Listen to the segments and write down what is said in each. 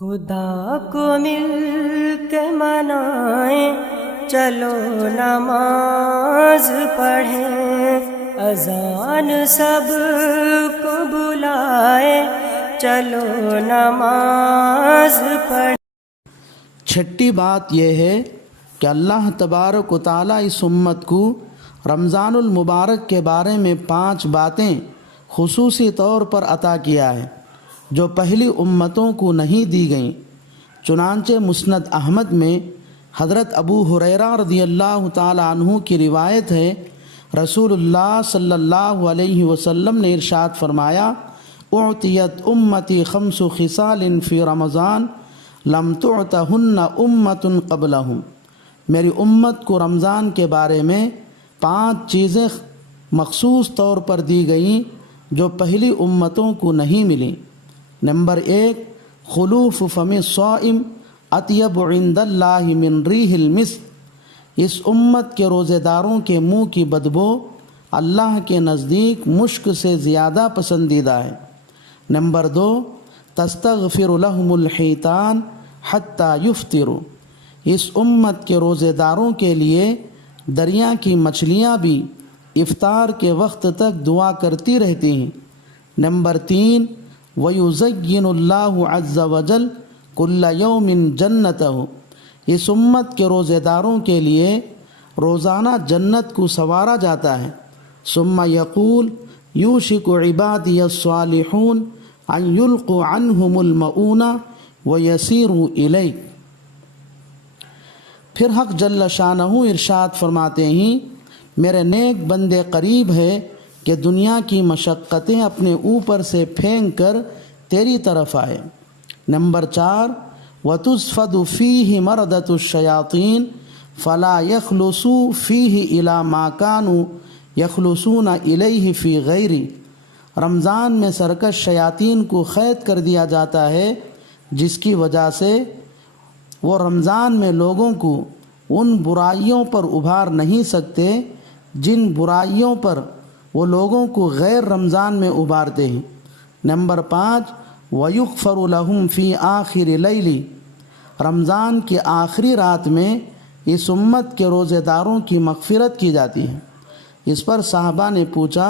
خدا کو مل کے منائیں، چلو نماز پڑھیں، اذان سب کو بلائیں، چلو نماز پڑھیں۔ چھٹی بات یہ ہے کہ اللہ تبارک و تعالیٰ اس امت کو رمضان المبارک کے بارے میں 5 باتیں خصوصی طور پر عطا کیا ہے جو پہلی امتوں کو نہیں دی گئیں۔ چنانچہ مسند احمد میں حضرت ابو ہریرہ رضی اللہ تعالی عنہ کی روایت ہے، رسول اللہ صلی اللہ علیہ وسلم نے ارشاد فرمایا، اعطیت امتی 5 خصال فی رمضان لم تعطہن امت قبلہم۔ میری امت کو رمضان کے بارے میں 5 چیزیں مخصوص طور پر دی گئیں جو پہلی امتوں کو نہیں ملیں۔ نمبر 1، خلوف فم الصائم اطیب عند اللہ من ریح المسک۔ اس امت کے روزے داروں کے منہ کی بدبو اللہ کے نزدیک مشک سے زیادہ پسندیدہ ہے۔ نمبر 2، تستغفر لهم الحیتان حتی یفطروا۔ اس امت کے روزے داروں کے لیے دریا کی مچھلیاں بھی افطار کے وقت تک دعا کرتی رہتی ہیں۔ نمبر 3، وَيُزَيِّنُ اللَّهُ عَزَّ وَجَلَّ كُلَّ يَوْمٍ جَنَّتَهُ۔ اس امت کے روزے داروں کے لیے روزانہ جنت کو سنوارا جاتا ہے۔ ثم يقول يوشك عبادي الصالحون ان يلقوا عنهم المؤونة ويسيروا إليك۔ پھر حق جل شانہ ارشاد فرماتے ہیں، میرے نیک بندے قریب ہے کہ دنیا کی مشقتیں اپنے اوپر سے پھینک کر تیری طرف آئے۔ نمبر 4، وَتُزْفَدُ فِيهِ مَرَدَةُ الشَّيَاطِينِ فَلَا يَخْلُصُوا فِيهِ إِلَى مَا كَانُوا يَخْلُصُونَ إِلَيْهِ فِي غَيْرِ۔ رمضان میں سرکش شیاطین کو قید کر دیا جاتا ہے، جس کی وجہ سے وہ رمضان میں لوگوں کو ان برائیوں پر ابھار نہیں سکتے جن برائیوں پر وہ لوگوں کو غیر رمضان میں ابھارتے ہیں۔ نمبر 5، وَيُغْفَرُ لَهُمْ فِي آخِرِ لَيْلِ۔ رمضان کی آخری رات میں اس امت کے روزے داروں کی مغفرت کی جاتی ہے۔ اس پر صحابہ نے پوچھا،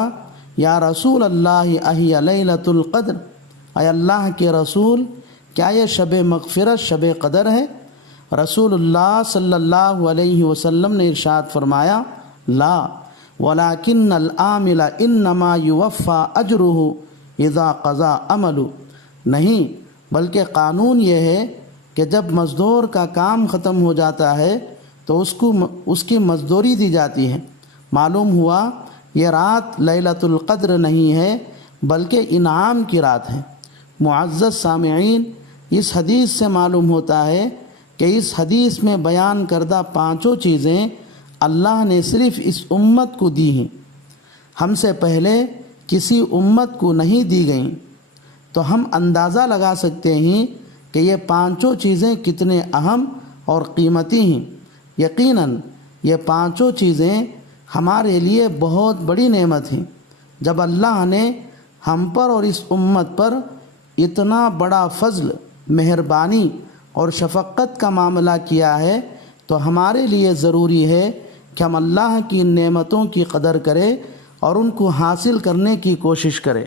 یا رسول اللہ اہی لیلۃ القدر، اے اللہ کے رسول کیا یہ شب مغفرت شب قدر ہے؟ رسول اللہ صلی اللہ علیہ وسلم نے ارشاد فرمایا، لا ولکن العامل انما یوفی اجرہ اذا قضا عملہ۔ نہیں، بلکہ قانون یہ ہے کہ جب مزدور کا کام ختم ہو جاتا ہے تو اس کی مزدوری دی جاتی ہے۔ معلوم ہوا یہ رات لیلۃ القدر نہیں ہے بلکہ انعام کی رات ہے۔ معزز سامعین، اس حدیث سے معلوم ہوتا ہے کہ اس حدیث میں بیان کردہ 5 چیزیں اللہ نے صرف اس امت کو دی ہیں، ہم سے پہلے کسی امت کو نہیں دی گئیں۔ تو ہم اندازہ لگا سکتے ہیں کہ یہ 5 چیزیں کتنے اہم اور قیمتی ہیں۔ یقیناً یہ 5 چیزیں ہمارے لیے بہت بڑی نعمت ہیں۔ جب اللہ نے ہم پر اور اس امت پر اتنا بڑا فضل، مہربانی اور شفقت کا معاملہ کیا ہے تو ہمارے لیے ضروری ہے کہ ہم اللہ کی نعمتوں کی قدر کریں اور ان کو حاصل کرنے کی کوشش کریں۔